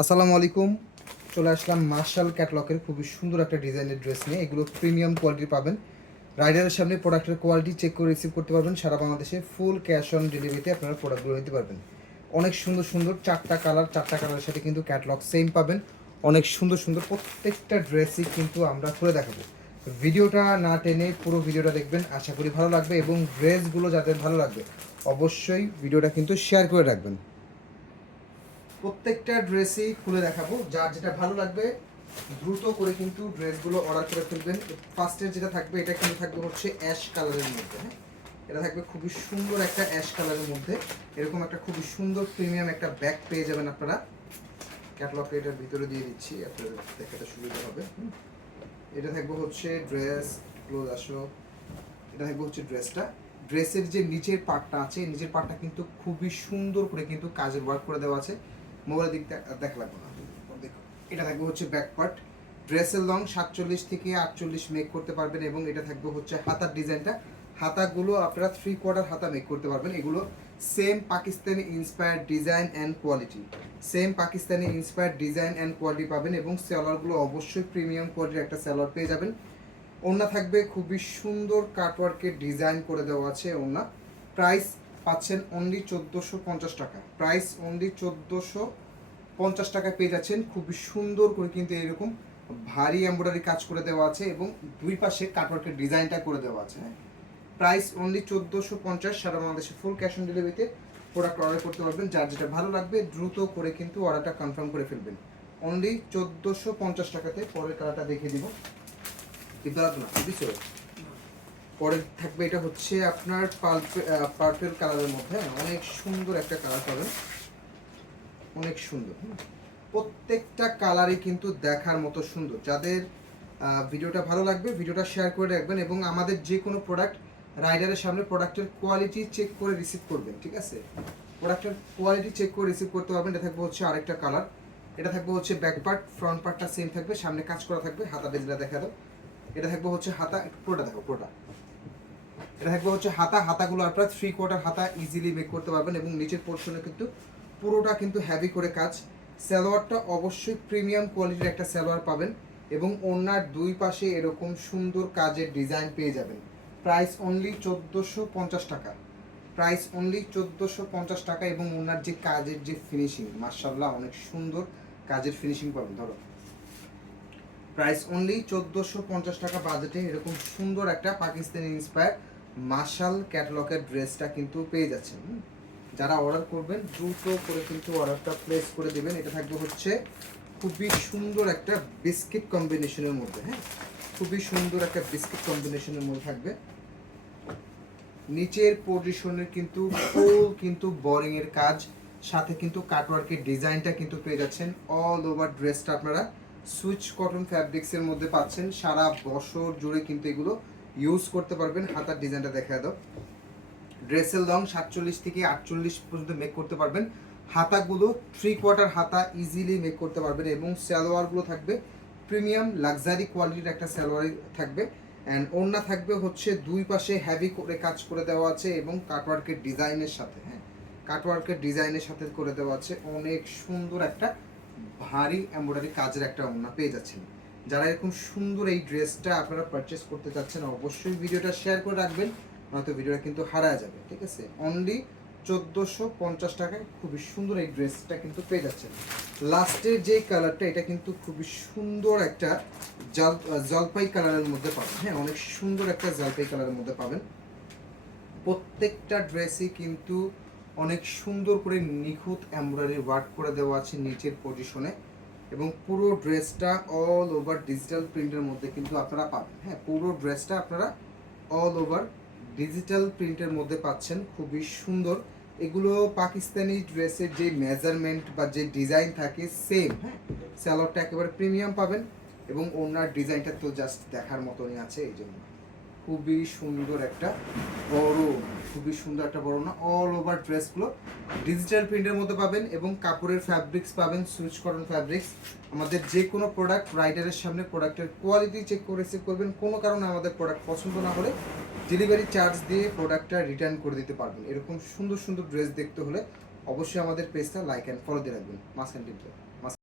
আসসালামু আলাইকুম। চলে আসলাম মার্শাল ক্যাটলগের খুবই সুন্দর একটা ডিজাইনের ড্রেস নিয়ে। এগুলো প্রিমিয়াম কোয়ালিটি পাবেন। রাইডারের সামনে প্রোডাক্টের কোয়ালিটি চেক করে রিসিভ করতে পারবেন। সারা বাংলাদেশে ফুল ক্যাশ অন ডেলিভারিতে আপনারা প্রোডাক্টগুলো নিতে পারবেন। অনেক সুন্দর সুন্দর চারটা কালারের সাথে কিন্তু ক্যাটলগ সেম পাবেন। অনেক সুন্দর সুন্দর প্রত্যেকটা ড্রেসই কিন্তু আমরা খুলে দেখাবো। ভিডিওটা না টেনে পুরো ভিডিওটা দেখবেন, আশা করি ভালো লাগবে এবং ড্রেসগুলো যাদের ভালো লাগবে অবশ্যই ভিডিওটা কিন্তু শেয়ার করে রাখবেন। প্রত্যেকটা ড্রেসই খুলে দেখাবো, যার যেটা ভালো লাগবে দ্রুত করে কিন্তু ড্রেসগুলো অর্ডার করে ফেলবেন। ফার্স্টের যেটা থাকবে এটা কিন্তু থাকবে হচ্ছে অ্যাশ কালারের মধ্যে। হ্যাঁ, এটা থাকবে খুবই সুন্দর একটা অ্যাশ কালারের মধ্যে। এরকম একটা খুবই সুন্দর প্রিমিয়াম একটা ব্যাগ পেয়ে যাবেন আপনারা। ক্যাটালগটা এটার ভিতরে দিয়ে দিচ্ছি, আপনাদের দেখাতে সুবিধা হবে। এটা থাকবে হচ্ছে ড্রেস, ক্লোজ আসো। এটা থাকবে হচ্ছে ড্রেসের যে নিচের পার্টটা আছে, নিচের পার্টটা কিন্তু খুবই সুন্দর করে কিন্তু কাজের ওয়ার্ক করে দেওয়া আছে। মোবাইলের দিক দেখা লাগবে না, দেখো। এটা থাকবে হচ্ছে ব্যাক পার্ট। ড্রেসের লং 47 থেকে 48 মেক করতে পারবেন এবং এটা থাকবে হচ্ছে হাতার ডিজাইনটা। হাতাগুলো আপনারা 3/4 হাতা মেক করতে পারবেন। এগুলো same Pakistani inspired design and quality, পাবেন এবং সেলারগুলো অবশ্যই প্রিমিয়াম কোয়ালিটির একটা সেলার পেয়ে যাবেন। ওড়না থাকবে খুবই সুন্দর কাটওয়ার্কের ডিজাইন করে দেওয়া আছে ওড়না। প্রাইস পাচ্ছেন অনলি 1450 টাকা। প্রাইস অনলি 1450 টাকায় পেয়ে যাচ্ছেন। খুবই সুন্দর করে কিন্তু এরকম ভারী এমব্রয়ডারি কাজ করে দেওয়া আছে এবং দুই পাশে কাটওয়ার্কের ডিজাইনটা করে দেওয়া আছে। হ্যাঁ, প্রাইস অনলি 1450। সারা বাংলাদেশে ফুল ক্যাশ অন ডেলিভারিতে প্রোডাক্ট অর্ডার করতে পারবেন। যার যেটা ভালো লাগবে দ্রুত করে কিন্তু অর্ডারটা কনফার্ম করে ফেলবেন। অনলি 1450 টাকাতে। পরের কালারটা দেখিয়ে দিব। পরে থাকবে এটা হচ্ছে আপনার পার্পেল কালারের মধ্যে। অনেক সুন্দর একটা কালার পাবেন, অনেক সুন্দর। প্রত্যেকটা কালারই কিন্তু দেখার মতো সুন্দর। যাদের ভিডিওটা ভালো লাগবে ভিডিওটা শেয়ার করে রাখবেন এবং আমাদের যে কোনো প্রোডাক্ট রাইডারের সামনে প্রোডাক্টের কোয়ালিটি চেক করে রিসিভ করবেন। ঠিক আছে, প্রোডাক্টের কোয়ালিটি চেক করে রিসিভ করতে পারবেন। এটা থাকবে হচ্ছে আরেকটা কালার। এটা থাকবে হচ্ছে ব্যাক পার্ট, ফ্রন্ট পার্টটা সেম থাকবে, সামনে কাজ করা থাকবে। হাতা ডিজাইনটা দেখা দাও। এটা থাকবে হচ্ছে হাতা, পুরোটা দেখো পুরোটা। এটা থাকবে হচ্ছে হাতাগুলো আপনারা 3/4 হাতা ইজিলি মেক করতে পারবেন এবং নিচের পোর্শনে কিন্তু পুরোটা কিন্তু হেভি করে কাজ। সালোয়ারটা অবশ্যই প্রিমিয়াম কোয়ালিটির একটা সালোয়ার পাবেন এবং ওড়নার দুই পাশে এরকম সুন্দর কাজের ডিজাইন পেয়ে যাবেন। প্রাইস অনলি 1450 টাকা। প্রাইস অনলি 1450 টাকা এবং ওড়নার যে কাজের যে ফিনিশিং, মাশাআল্লাহ অনেক সুন্দর কাজের ফিনিশিং পাবেন। ধরো, প্রাইস অনলি 1450 টাকা বাজেটে এরকম সুন্দর একটা পাকিস্তানি ইন্সপায়ার মার্শাল ক্যাটালগের ড্রেসটা কিন্তু পেয়ে যাচ্ছেন। যারা অর্ডার করবেন দ্রুত করে কিন্তু অর্ডারটা প্লেস করে দেবেন। এটা থাকবে হচ্ছে খুবই সুন্দর একটা বিস্কিট কম্বিনেশনের মধ্যে। হ্যাঁ, খুবই সুন্দর একটা বিস্কিট কম্বিনেশনের মধ্যে থাকবে। নিচের পজিশনের কিন্তু ফুল কিন্তু বোরিং এর কাজ, সাথে কিন্তু কাটওয়ার্কের ডিজাইনটা কিন্তু পেয়ে যাচ্ছেন। অল ওভার ড্রেসটা আপনারা সুইচ কটন ফ্যাব্রিক্সের মধ্যে পাচ্ছেন। সারা বছর জুড়ে কিন্তু এগুলো ইউজ করতে পারবেন। হাতার ডিজাইনটা দেখা দাও। ড্রেসের লং 47 থেকে 48 পর্যন্ত মেক করতে পারবেন। হাতাগুলো 3/4 হাতা ইজিলি মেক করতে পারবেন এবং সালোয়ারগুলো থাকবে প্রিমিয়াম লাক্সারি কোয়ালিটির একটা সালোয়ার থাকবে। অ্যান্ড ওড়না থাকবে হচ্ছে দুই পাশে হেভি করে কাজ করে দেওয়া আছে এবং কাটওয়ার্কের ডিজাইনের সাথে। হ্যাঁ, কাটওয়ার্কের ডিজাইনের সাথে করে দেওয়া আছে। অনেক সুন্দর একটা ভারী এমব্রয়ডারি কাজের একটা ওড়না পেয়ে যাচ্ছেন। যারা এরকম সুন্দর এই ড্রেসটা আপনারা পারচেস করতে চাচ্ছেন অবশ্যই ভিডিওটা শেয়ার করে রাখবেন, নয়তো ভিডিওটা কিন্তু হারায় যাবে। ঠিক আছে, অনলি 1450 টাকায় খুবই সুন্দর এই ড্রেসটা কিন্তু পেয়ে যাচ্ছেন। লাস্টের যে কালারটা, এটা কিন্তু খুবই সুন্দর একটা জলপাই কালারের মধ্যে পাবেন। হ্যাঁ, অনেক সুন্দর একটা জলপাই কালারের মধ্যে পাবেন। প্রত্যেকটা ড্রেসই কিন্তু অনেক সুন্দর করে নিখুঁত এমব্রয়ডারি ওয়ার্ক করে দেওয়া আছে নিচের পজিশনে এবং পুরো ড্রেসটা অল ওভার ডিজিটাল প্রিন্টের মধ্যে কিন্তু আপনারা পাবেন। হ্যাঁ, পুরো ড্রেসটা আপনারা অল ওভার ডিজিটাল প্রিন্টের মধ্যে পাচ্ছেন। খুবই সুন্দর। এগুলো পাকিস্তানি ড্রেসের যে মেজারমেন্ট বা যে ডিজাইন থাকে সেম। হ্যাঁ, স্যালোয়ারটা একেবারে প্রিমিয়াম পাবেন এবং ওনার ডিজাইনটা তো জাস্ট দেখার মতনই আছে। এই জন্য খুবই সুন্দর একটা বড়, খুবই সুন্দর একটা বড় না। অল ওভার ড্রেসগুলো ডিজিটাল প্রিন্টের মধ্যে পাবেন এবং কাপড়ের ফ্যাব্রিক্স পাবেন সুইচ কটন ফ্যাব্রিক্স। আমাদের যে কোনো প্রোডাক্ট রাইডারের সামনে প্রোডাক্টের কোয়ালিটি চেক করে রিসিভ করবেন। কোনো কারণে আমাদের প্রোডাক্ট পছন্দ না হলে ডেলিভারি চার্জ দিয়ে প্রোডাক্টটা রিটার্ন করে দিতে পারবেন। এরকম সুন্দর সুন্দর ড্রেস দেখতে হলে অবশ্যই আমাদের পেজটা লাইক অ্যান্ড ফলো দিয়ে রাখবেন। Mask and tips.